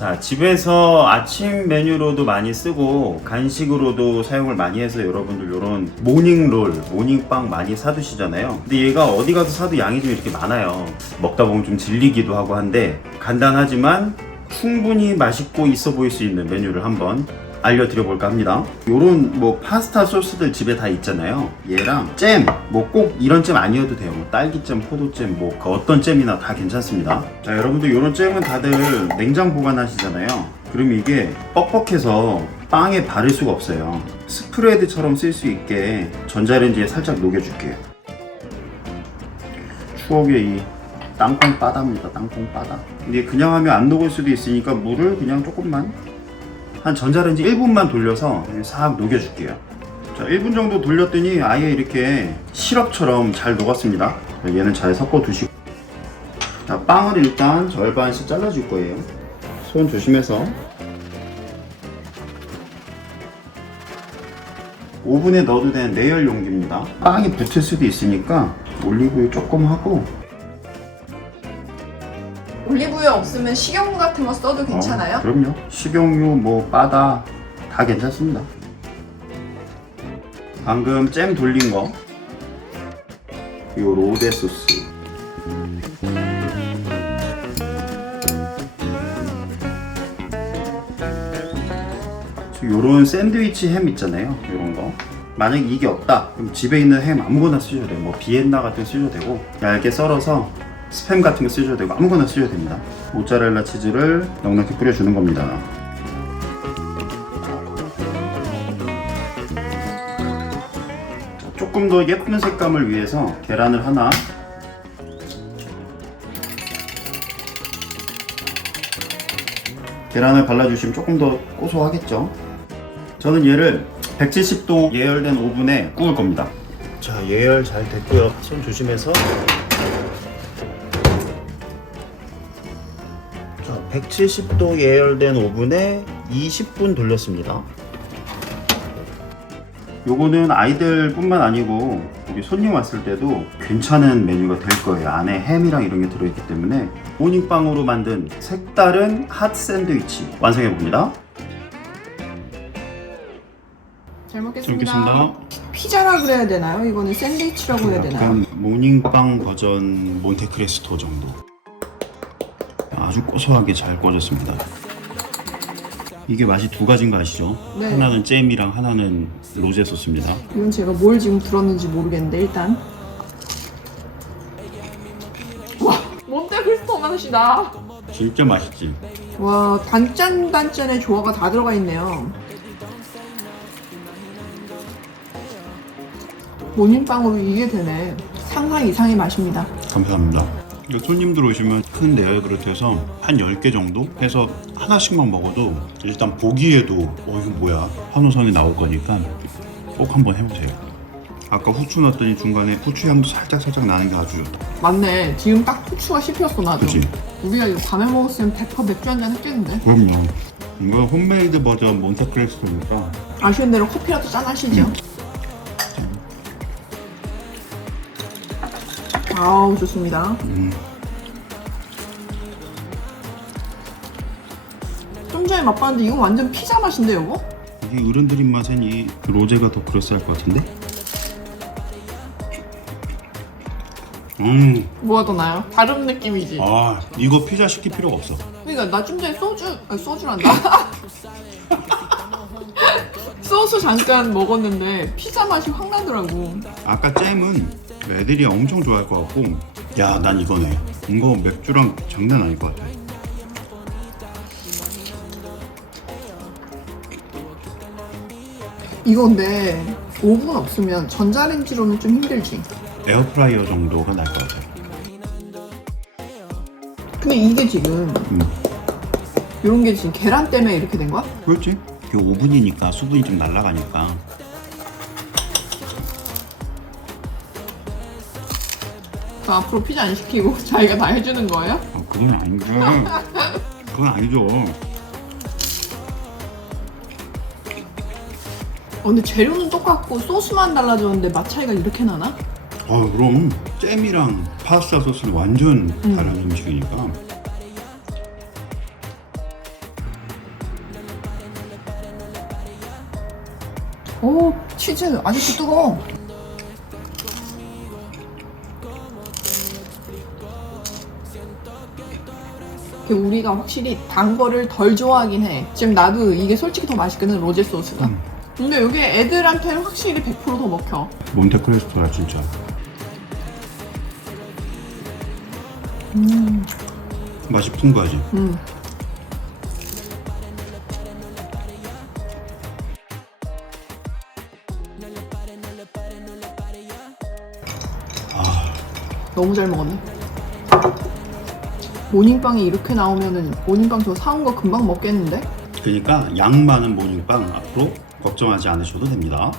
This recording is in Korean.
자, 집에서 아침 메뉴로도 많이 쓰고 간식으로도 사용을 많이 해서 여러분들 요런 모닝롤, 모닝빵 많이 사두시잖아요. 근데 얘가 어디 가서 사도 양이 좀 이렇게 많아요. 먹다 보면 좀 질리기도 하고 한데 간단하지만 충분히 맛있고 있어 보일 수 있는 메뉴를 한번 알려드려볼까 합니다. 요런 뭐 파스타 소스들 집에 다 있잖아요. 얘랑 잼, 뭐 꼭 이런 잼 아니어도 돼요. 뭐 딸기잼, 포도잼, 뭐 그 어떤 잼이나 다 괜찮습니다. 자, 여러분들 요런 잼은 다들 냉장 보관하시잖아요. 그럼 이게 뻑뻑해서 빵에 바를 수가 없어요. 스프레드처럼 쓸 수 있게 전자레인지에 살짝 녹여줄게요. 추억의 이 땅콩 바다입니다. 땅콩 바다. 근데 그냥 하면 안 녹을 수도 있으니까 물을 그냥 조금만 한 전자레인지 1분만 돌려서 싹 녹여줄게요. 자, 1분 정도 돌렸더니 아예 이렇게 시럽처럼 잘 녹았습니다. 얘는 잘 섞어 두시고, 자, 빵을 일단 절반씩 잘라줄 거예요. 손 조심해서. 오븐에 넣어도 되는 내열 용기입니다. 빵이 붙을 수도 있으니까 올리브유 조금 하고. 올리브유 없으면 식용유 같은 거 써도 괜찮아요? 그럼요. 식용유, 뭐 바다 다 괜찮습니다. 방금 잼 돌린 거, 이 로제 소스. 요런 샌드위치 햄 있잖아요. 요런 거. 만약에 이게 없다, 그럼 집에 있는 햄 아무거나 쓰셔도 돼요. 뭐 비엔나 같은 거 쓰셔도 되고, 얇게 썰어서 스팸 같은 거 쓰셔도 되고 아무거나 쓰셔도 됩니다. 모짜렐라 치즈를 넉넉히 뿌려주는 겁니다. 자, 조금 더 예쁜 색감을 위해서 계란을 하나, 계란을 발라주시면 조금 더 고소하겠죠. 저는 얘를 170도 예열된 오븐에 구울 겁니다. 자, 예열 잘 됐고요. 손 조심해서. 170도 예열된 오븐에 20분 돌렸습니다. 요거는 아이들 뿐만 아니고 우리 손님 왔을 때도 괜찮은 메뉴가 될 거예요. 안에 햄이랑 이런 게 들어있기 때문에. 모닝빵으로 만든 색다른 핫 샌드위치 완성해 봅니다. 잘 먹겠습니다. 피자라 그래야 되나요? 이거는 샌드위치라고 해야 되나요? 약간 모닝빵 버전 몬테크레스토 정도. 아주 고소하게 잘 구워졌습니다. 이게 맛이 두 가지인 거 아시죠? 네. 하나는 잼이랑 하나는 로제 소스입니다. 이건 제가 뭘 지금 들었는지 모르겠는데 일단 와, 몬테크리스토 맛이다. 진짜 맛있지? 와, 단짠단짠의 조화가 다 들어가 있네요. 모닝빵으로 이게 되네. 상상 이상의 맛입니다. 감사합니다. 손님들 오시면 큰 내열 그릇에서 한 10개 정도 해서 하나씩만 먹어도 일단 보기에도 이거 뭐야? 한우선이 나올 거니까 꼭 한번 해보세요. 아까 후추 넣었더니 중간에 후추 향도 살짝 나는 게 아주 맞네. 지금 딱 후추가 씹혔어 나도. 그치? 우리가 이거 밤에 먹었으면 100% 맥주 한잔 했겠는데. 그럼요. 이거 홈메이드 버전 몬테크레스토니까 아쉬운 대로 커피라도 짠하시죠. 아우 좋습니다. 좀 전에 맛봤는데 이거 완전 피자 맛인데 이거? 이게 어른들 맛엔 이 로제가 더 그럴싸할 것 같은데? 뭐가 더 나요? 다른 느낌이지. 아, 이거 피자 시킬 필요가 없어. 그러니까 나 좀 전에 소주란다. 소스 잠깐 먹었는데 피자 맛이 확 나더라고. 아까 잼은 애들이 엄청 좋아할 것 같고, 야, 난 이거네. 이거 맥주랑 장난 아닐 것 같아. 이거 근데 오븐 없으면 전자레인지로는 좀 힘들지. 에어프라이어 정도가 날 것 같아. 근데 이게 지금 이런 게 지금 계란 때문에 이렇게 된 거야? 그렇지? 이게 오븐이니까 수분이 좀 날아가니까. 저 앞으로 피자 안 시키고 자기가 다 해주는 거예요? 그건 아니죠. 그건 아니죠. 근데 재료는 똑같고 소스만 달라졌는데 맛 차이가 이렇게 나나? 그럼 잼이랑 파스타 소스는 완전 다른 음식이니까. 오, 치즈 아직도 뜨거워. 우리가 확실히 단 거를 덜 좋아하긴 해. 지금 나도 이게 솔직히 더 맛있거든, 로제 소스가. 근데 이게 애들한테는 확실히 100% 더 먹혀. 몬테크리스토야 진짜. 맛이 풍부하지. 너무 잘 먹었네. 모닝빵이 이렇게 나오면은 모닝빵 저 사온 거 금방 먹겠는데? 그러니까 양 많은 모닝빵 앞으로 걱정하지 않으셔도 됩니다.